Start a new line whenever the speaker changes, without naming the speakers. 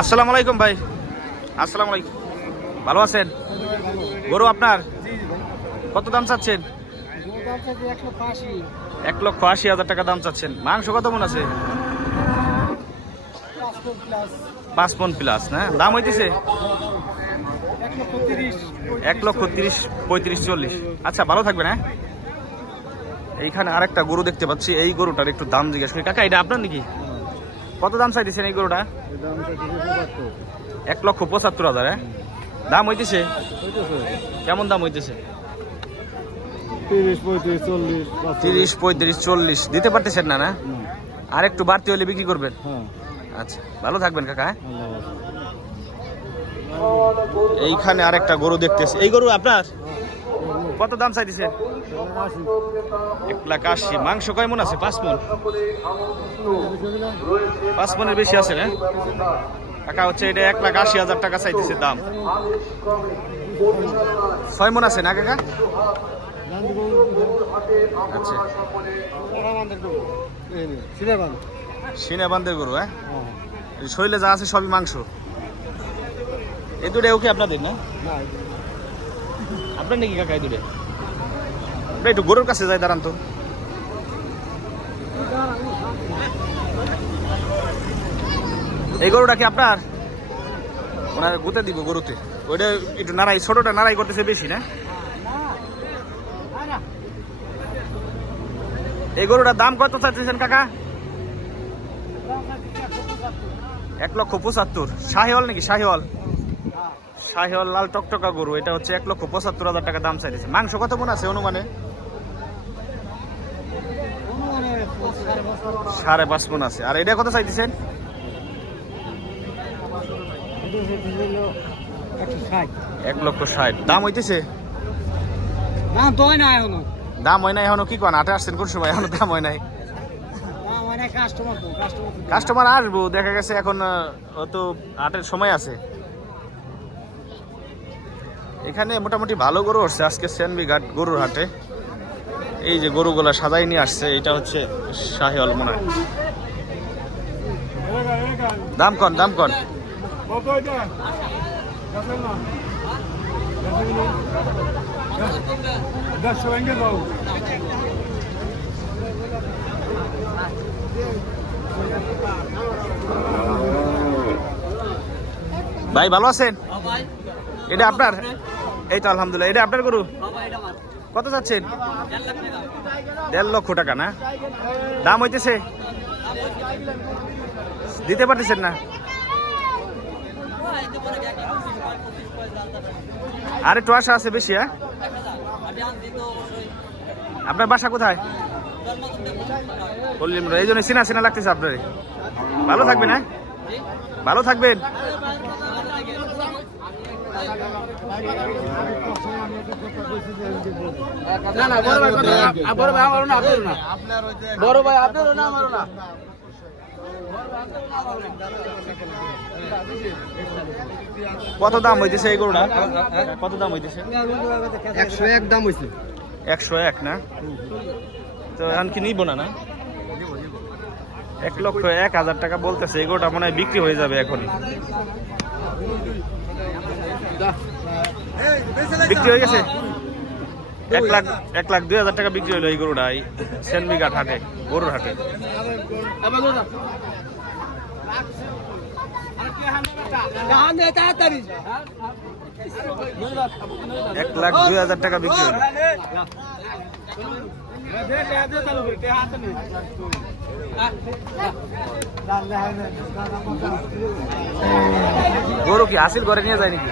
আসসালামু আলাইকুম ভাই। আসসালামু আলাইকুম। ভালো আছেন? গরু আপনার? কত দাম চাচ্ছেন? এক লক্ষ আশি হাজার টাকা দাম চাচ্ছেন। মাংস কত মন আছে? পাঁচ পন প্লাস না? দাম হইতেছে? এক লক্ষ তিরিশ, পঁয়ত্রিশ, চল্লিশ। আচ্ছা ভালো থাকবেন হ্যাঁ? এইখানে আরেকটা গরু দেখতে পাচ্ছি। এই গরুটার একটু দাম জিজ্ঞেস করি। কাকা, এটা আপনার নাকি? কত দাম চাইতেছেন এই গরুটা? এক লক্ষ পঁচাত্তর হাজার হ্যাঁ দাম হইতেছে? কেমন দাম হইতেছে?
তিরিশ, পঁয়ত্রিশ, চল্লিশ,
দিতে পারতেছেন না না? আর একটু বাড়তি হলে বিক্রি করবেন? আচ্ছা ভালো থাকবেন কাকা হ্যাঁ? এইখানে আরেকটা গরু দেখতেছে। এই গরু আপনার? কত দাম চাইতেছেন? এক লাখ আশি। মাংস কয় মন আছে? পাঁচ মন। পাঁচ মনের বেশি আছে না? কাকা হচ্ছে এটা এক লাখ আশি হাজার টাকা চাইতেছে দাম। ছয় মন আছে না কাকা? আচ্ছা। সিনে গরু হ্যাঁ? শরীরে যা আছে সবই মাংস। এই দুটো ওকে আপনাদের, না? আপনার নাকি কাকা এই দুটো একটু গরুর কাছে যাই, দাঁড়ান তো। এই গরুটা কি আপনার? ওনার গুতে দিব গরুতে। ওইটা একটু নাড়াই, ছোটটা নাড়াই করতেছে বেশি, না? এই গরুটার দাম কত চাইতেছেন কাকা? এক লক্ষ পঁচাত্তর। শাহিওয়াল নাকি? শাহিওয়াল। শাহিওয়াল লাল টকটকা গরু, এটা হচ্ছে এক লক্ষ পঁচাত্তর হাজার টাকা দাম চাইতেছে। মাংস কত মন আছে অনুমানে? সাড়ে পাঁচ মন আছে। আর এটা কত চাইতেছেন? এক লক্ষ ষাট। দাম হইতেছে?
তো
দাম হয় না এখনও কি কোন? আটে আসছেন কোন সময়? এখনও দাম হয় নাই।
কাস্টমার তো
আসব দেখা গেছে এখন অত আটের সময় আছে। এখানে মোটামুটি ভালো গরু আসছে আজকে সেনবি ঘাট গরুর হাটে। এই যে গরুগুলা সাজাই নিয়ে আসছে এটা হচ্ছে শাহিওয়াল মনে। হয় দাম কন দাম কন। ভাই ভালো আছেন? এটা আপনার? এই তো আলহামদুলিল্লাহ। এটা আপনার গরু? কত যাচ্ছেন? দেড় লক্ষ টাকা না? দাম হইতেছে? দিতে পারতেছেন না? আরে একটু আশা আছে বেশি হ্যাঁ? আপনার বাসা কোথায়? বললিম, এই জন্য চিনা চিনা লাগতেছে আপনার। ভালো থাকবেন হ্যাঁ? ভালো থাকবেন।
বড় ভাই আমারও না আপনারও না। বড় ভাই আপনারও না আমারও না।
কত দাম হইতেছে এই গরুটা কত দাম হইতেছে?
একশো এক দাম হয়েছে
একশো এক না? তো এখন কি নিব না না? এক লক্ষ এক হাজার টাকা বলতেছে এই গরুটা মনে হয় বিক্রি হয়ে যাবে এখনই। বিক্রি হয়ে গেছে? এক লাখ এক লাখ দুই হাজার টাকা বিক্রি হলো এই গরুটা, এই সেনবিঘাট হাটে, গরুর হাটে। এক লাখ দুই হাজার টাকা বিক্রি হলো। গরু কি হাসিল করে নিয়ে যায় নাকি?